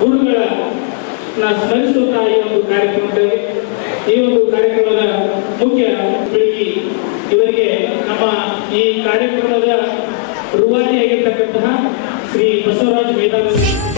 ಗುರುಗಳನ್ನ ಸ್ಮರಿಸುತ್ತಾ ಈ ಒಂದು ಕಾರ್ಯಕ್ರಮದಲ್ಲಿ ಈ ಒಂದು ಕಾರ್ಯಕ್ರಮದ ಮುಖ್ಯ ಬೆಳಗಿ ಇವರಿಗೆ ನಮ್ಮ ಈ ಕಾರ್ಯಕ್ರಮದ ರುವಾರಿಯಾಗಿರ್ತಕ್ಕಂತಹ ಶ್ರೀ ಬಸವರಾಜ್ ಮೇಧಾವಿ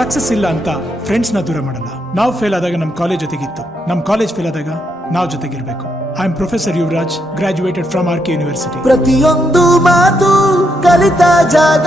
ಸಕ್ಸಸ್ ಇಲ್ಲ ಅಂತ ಫ್ರೆಂಡ್ಸ್ ದೂರ ಮಾಡಲ್ಲ. ನಾವು ಫೇಲ್ ಆದಾಗ ನಮ್ ಕಾಲೇಜ್ ಜೊತೆಗಿತ್ತು. ನಮ್ ಕಾಲೇಜ್ ಫೇಲ್ ಆದಾಗ ನಾವು ಜೊತೆಗಿರ್ಬೇಕು. I am professor Yuvaraj graduated from R K university ಪ್ರತಿಯೊಂದು ಮಾತು ಕಲಿತಾ ಜಾಗ.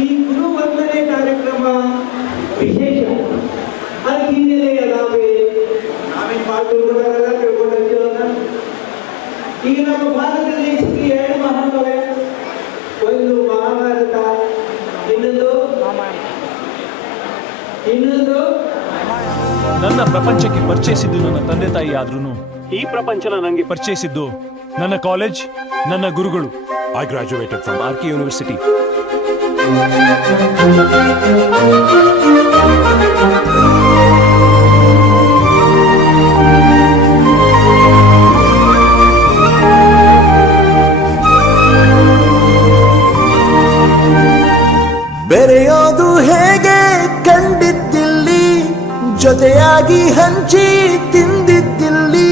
ಈ ಗುರು ವಂದನೆ ಕಾರ್ಯಕ್ರಮ ವಿಶೇಷ. ಅದಕ್ಕೆ ಹಿನ್ನೆಲೆಯ ನಾವೇ ನಾವೇನು ಪಾಠ ತಿಳ್ಕೊಂಡಾಗಲ್ಲ ತಿಳ್ಕೊಂಡಿರ್ತೀವಲ್ಲ ಈಗ ನಮ್ಮ ಭಾರತ ದೇಶಕ್ಕೆ ಎರಡು ಮಹಾನವೇ ಒಂದು ಮಹಾಭಾರತ ಇನ್ನೊಂದು ಇನ್ನೊಂದು ನನ್ನ ಪ್ರಪಂಚಕ್ಕೆ ಪರಿಚಯಿಸಿದ್ದು ನನ್ನ ತಂದೆ ತಾಯಿ ಆದ್ರೂ ಈ ಪ್ರಪಂಚನ ನನಗೆ ಪರಿಚಯಿಸಿದ್ದು ನನ್ನ ಕಾಲೇಜ್ ನನ್ನ ಗುರುಗಳು. I graduated from R K university ಬೆರೆಯೋದು ಹೇಗೆ ಕಂಡಿದ್ದಿಲ್ಲಿ? ಜೊತೆಯಾಗಿ ಹಂಚಿ ತಿಂದಿದ್ದಿಲ್ಲಿ?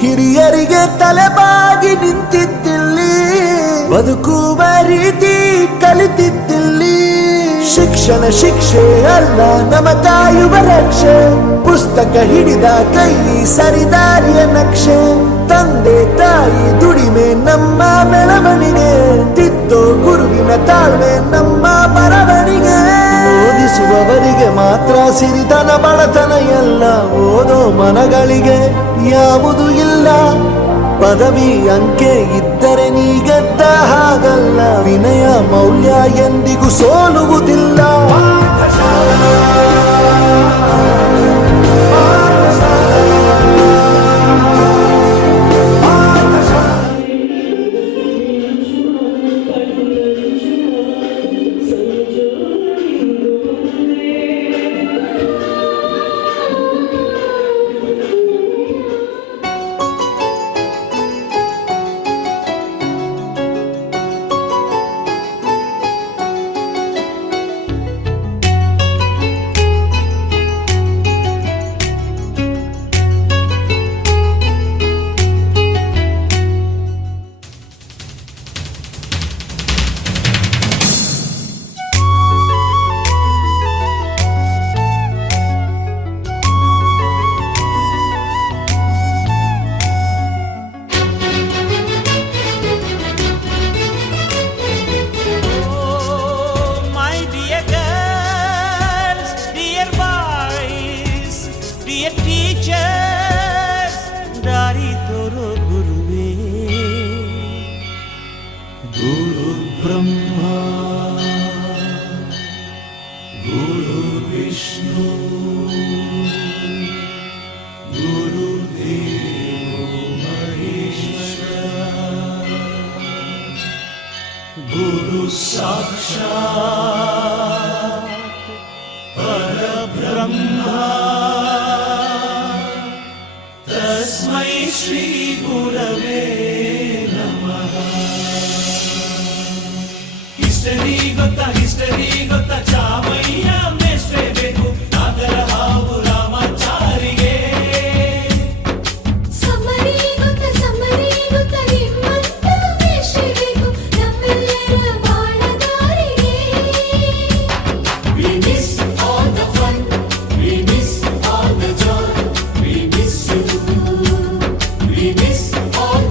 ಹಿರಿಯರಿಗೆ ತಲೆಬಾಗಿ ಕಲಿತಿದ್ದಿಲ್ಲಿ ಶಿಕ್ಷಣ, ಶಿಕ್ಷೆ ಅಲ್ಲ, ನಮ್ಮ ತಾಯುವ ರಕ್ಷೆ. ಪುಸ್ತಕ ಹಿಡಿದ ಕೈ ಸರಿದಾರಿಯ ನಕ್ಷೆ. ತಂದೆ, ತಾಯಿ, ದುಡಿಮೆ ನಮ್ಮ ಬೆಳವಣಿಗೆ. ತಿತ್ತೋ ಗುರುವಿನ ತಾಳ್ಮೆ ನಮ್ಮ ಬರವಣಿಗೆ. ಓದಿಸುವವರಿಗೆ ಮಾತ್ರ ಸಿರಿತನ, ಬಡತನ ಎಲ್ಲ. ಓದೋ ಮನಗಳಿಗೆ ಯಾವುದು ಇಲ್ಲ. ಪದವಿ ಅಂಕೆ ಗೆದ್ದರೆ ನೀ ಗೆದ್ದ ಹಾಗಲ್ಲ. ವಿನಯ ಮೌಲ್ಯ ಎಂದಿಗೂ ಸೋಲುವುದಿಲ್ಲ. తస్మై శ్రీ గురవే నమః హిస్టరీ గొత్త హిస్టరీ గొత్త చా Oh.